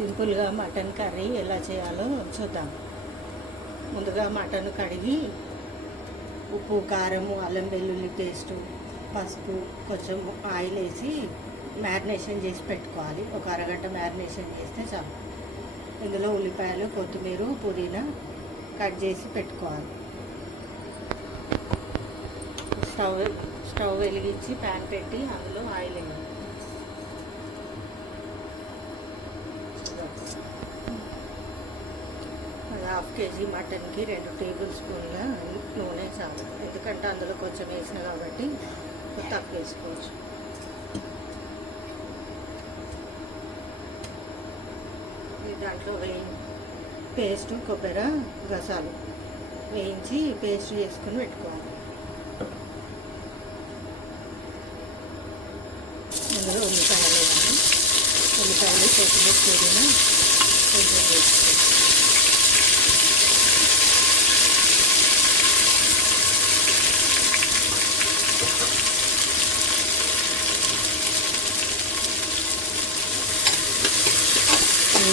సింపుల్గా mutton curry ఎలా చేయాలో చూద్దాం. ముందుగా మటన్ కడిగి ఉప్పు, కారము, అల్లం వెల్లుల్లి పేస్టు, పసుపు, కొంచెం ఆయిల్ వేసి మ్యారినేషన్ చేసి పెట్టుకోవాలి. ఒక అరగంట మ్యారినేషన్ చేస్తే చాలు. ఇందులో ఉల్లిపాయలు, కొత్తిమీర, పుదీనా కట్ చేసి పెట్టుకోవాలి. స్టవ్ వెలిగించి ప్యాన్ పెట్టి అందులో ఆయిల్ వేయాలి. హాఫ్ కేజీ మటన్కి 2 టేబుల్ స్పూన్ల నూనె చాలు. ఎందుకంటే అందులో కొంచెం వేసిన కాబట్టి తక్కువ వేసుకోవచ్చు. దాంట్లో పేస్టు, కొబ్బరి గసాలు వేయించి పేస్ట్ చేసుకుని పెట్టుకోవాలి. అందులో ఉల్లిపాయలు వేయాలి. ఉల్లిపాయలు, కొత్తిమీర, పుదీనా కొంచెం వేసుకోవాలి.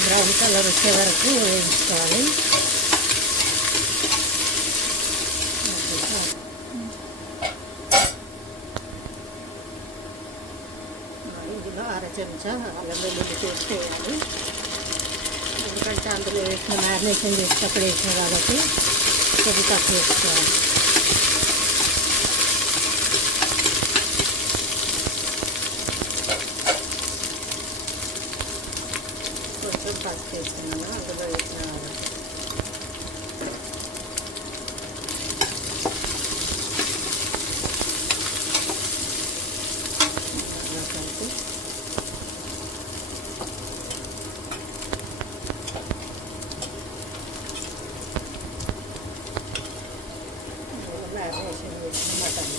బ్రౌన్ కలర్ వచ్చే వరకు వేయించుకోవాలి. ఇందులో 1/2 చెంచా అల్లం వెల్లుల్లి పేస్ట్ వేయాలి. ఎందుకంటే అందులో వేసిన మ్యారినేషన్ చేసేటప్పుడు వేసిన కాబట్టి కొద్ది తక్కువ వేసుకోవాలి. కొంచెం పసుపు వేస్తున్నాను అందులో వేసిన మ్యారినేషన్ చేసిన మటన్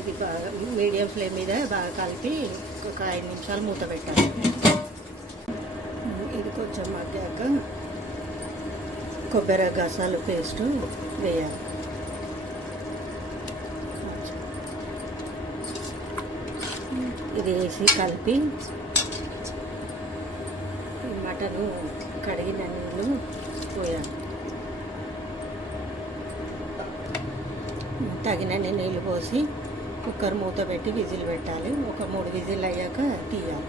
ఇది బాగా మీడియం ఫ్లేమ్ మీద బాగా కలిపి ఒక 5 నిమిషాలు మూత పెట్టాలి. ఇది కొంచెం మగ్గాక కొబ్బరి గసాలు పేస్టు వేయాలి. ఇది వేసి కలిపి మటను కడిగిన నీళ్ళు పోయాలి. తగినన్ని నీళ్ళు పోసి కుక్కర్ మూత పెట్టి విజిల్ పెట్టాలి. ఒక 3 విజిల్ అయ్యాక తీయాలి.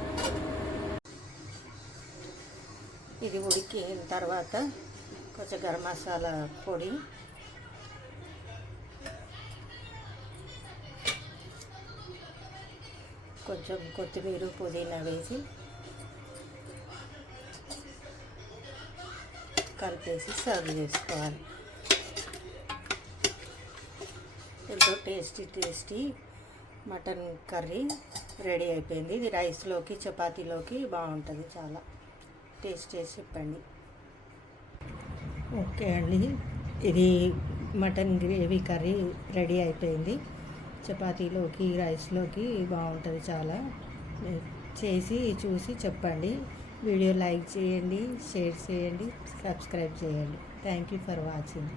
ఇది ఉడికిన తర్వాత కొంచెం గరం మసాలా పొడి, కొంచెం కొత్తిమీర, పుదీనా వేసి కలిపేసి సర్వ్ చేసుకోవాలి. ఎంతో టేస్టీ మటన్ కర్రీ రెడీ అయిపోయింది. ఇది రైస్లోకి, చపాతీలోకి బాగుంటుంది. చాలా టేస్ట్ చేసి చెప్పండి. ఓకే అండి, ఇది మటన్ గ్రేవీ కర్రీ రెడీ అయిపోయింది. చపాతీలోకి, రైస్లోకి బాగుంటుంది. చాలా చేసి చూసి చెప్పండి. వీడియో లైక్ చేయండి, షేర్ చేయండి, సబ్స్క్రైబ్ చేయండి. Thank you for watching.